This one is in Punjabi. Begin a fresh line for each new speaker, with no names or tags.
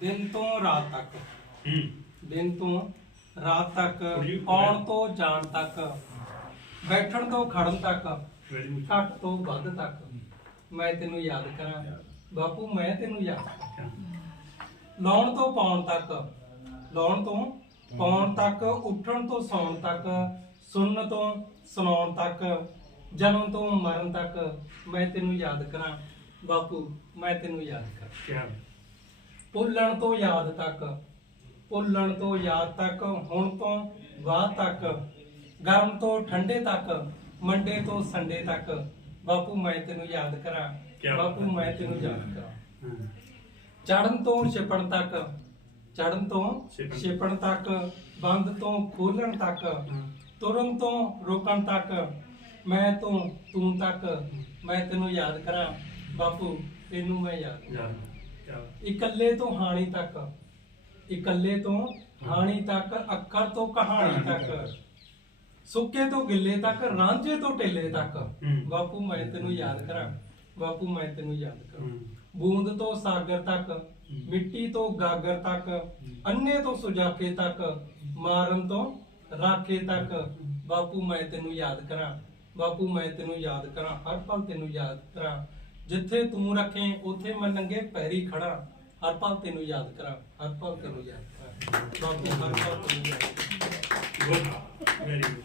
ਦਿਨ ਤੋਂ ਰਾਤ ਤੱਕ।
ਹੂੰ।
ਦਿਨ ਤੋਂ ਰਾਤ ਤੱਕ ਆਉਣ ਤੋਂ ਜਾਣ ਤੱਕ ਬੈਠਣ ਤੋਂ ਖੜਨ ਤੱਕ ਘੱਟ ਤੋਂ ਵੱਧ ਤੱਕ। ਮੈਂ ਤੈਨੂੰ ਯਾਦ ਕਰਾਂ। ਬਾਪੂ ਮੈਂ ਤੈਨੂੰ ਯਾਦ ਕਰਾਂ। ਲਾਉਣ ਤੋਂ ਪਾਉਣ ਤੱਕ ਲਾਉਣ ਤੋਂ ਪਾਉਣ ਤੱਕ ਉੱਠਣ ਤੋਂ ਸੌਣ ਤੱਕ ਸੁਣਨ ਤੋਂ ਸੁਣਾਉਣ ਤੱਕ ਜਨਮ ਤੋਂ ਮਰਨ ਤੱਕ ਮੈਂ ਤੈਨੂੰ ਯਾਦ ਕਰਾਂ। ਬਾਪੂ ਮੈਂ ਤੈਨੂੰ ਯਾਦ ਕਰਾਂ। ਭੁੱਲਣ ਤੋਂ ਯਾਦ ਤੱਕ ਭੁੱਲਣ ਤੋਂ ਯਾਦ ਤੱਕ ਹੁਣ ਤੋਂ ਬਾਅਦ ਤੱਕ ਗਰਮ ਤੋਂ ਠੰਡੇ ਤੱਕ ਮੰਡੇ ਤੋਂ ਸੰਡੇ ਤੱਕ ਬਾਪੂ ਮੈਂ ਤੈਨੂੰ ਯਾਦ ਕਰਾਂ ਬਾਪੂ ਮੈਂ ਤੈਨੂੰ ਯਾਦ ਕਰਾਂ। ਚੜਨ ਤੋਂ ਛਿਪਣ ਤੱਕ ਚੜਨ ਤੋਂ
ਛਿਪਣ।
ਤੱਕ ਬੰਦ ਤੋਂ ਖੋਲਣ ਤੱਕ ਤੁਰਨ ਤੋਂ ਰੋਕਣ ਤੱਕ ਮੈਂ ਤੋਂ ਤੂੰ ਤੱਕ ਮੈਂ ਤੈਨੂੰ ਯਾਦ ਕਰਾਂ। ਬਾਪੂ ਤੈਨੂੰ ਮੈਂ ਯਾਦ
ਕਿਆ
ਇਕੱਲੇ ਤੋਂ ਹਾਣੀ ਤੱਕ ਇਕੱਲੇ ਤੋਂ ਹਾਣੀ ਤੱਕ ਅੱਖਰ ਤੋਂ ਕਹਾਣੀ ਤੱਕ ਸੁੱਕੇ ਤੋਂ ਗਿੱਲੇ ਤੱਕ ਰਾਂਝੇ ਤੋਂ ਟੇਲੇ ਤੱਕ। ਬਾਪੂ ਮੈਂ ਤੈਨੂੰ ਯਾਦ ਕਰਾਂ। ਬਾਪੂ ਮੈਂ ਤੈਨੂੰ ਯਾਦ ਕਰਾਂ। ਬੂੰਦ ਤੋਂ ਸਾਗਰ ਤੱਕ ਮਿੱਟੀ ਤੋਂ ਗਾਗਰ ਤੱਕ ਅੰਨੇ ਤੋਂ ਸੁਜਾਕੇ ਤੱਕ ਮਾਰਨ ਤੋਂ ਰਾਖੇ ਤੱਕ। ਬਾਪੂ ਮੈਂ ਤੈਨੂੰ ਯਾਦ ਕਰਾਂ। ਬਾਪੂ ਮੈਂ ਤੈਨੂੰ ਯਾਦ ਕਰਾਂ। ਹਰ ਪਲ ਤੈਨੂੰ ਯਾਦ ਕਰਾਂ। ਜਿੱਥੇ ਤੂੰ ਰੱਖੇ, ਉੱਥੇ ਮੈਂ ਨੰਗੇ ਪੈਰੀ ਖੜਾ ਹਰ ਪਲ ਤੈਨੂੰ ਯਾਦ ਕਰਾਂ, ਹਰ ਪਲ ਤੈਨੂੰ ਯਾਦ ਕਰਾਂ। ਬਾਪੂ ਹਰ ਪਲ ਤੈਨੂੰ ਯਾਦ
ਵੈਰੀ ਗੁੱਡ